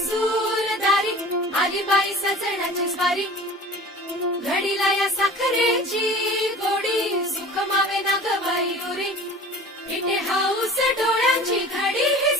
सूरदारी, आली बाई सजण्याची स्वारी, घडीला या साखरेची गोडी, सुख मावे ना ग बाई उरी, इथे हाऊस डोळ्यांची घडी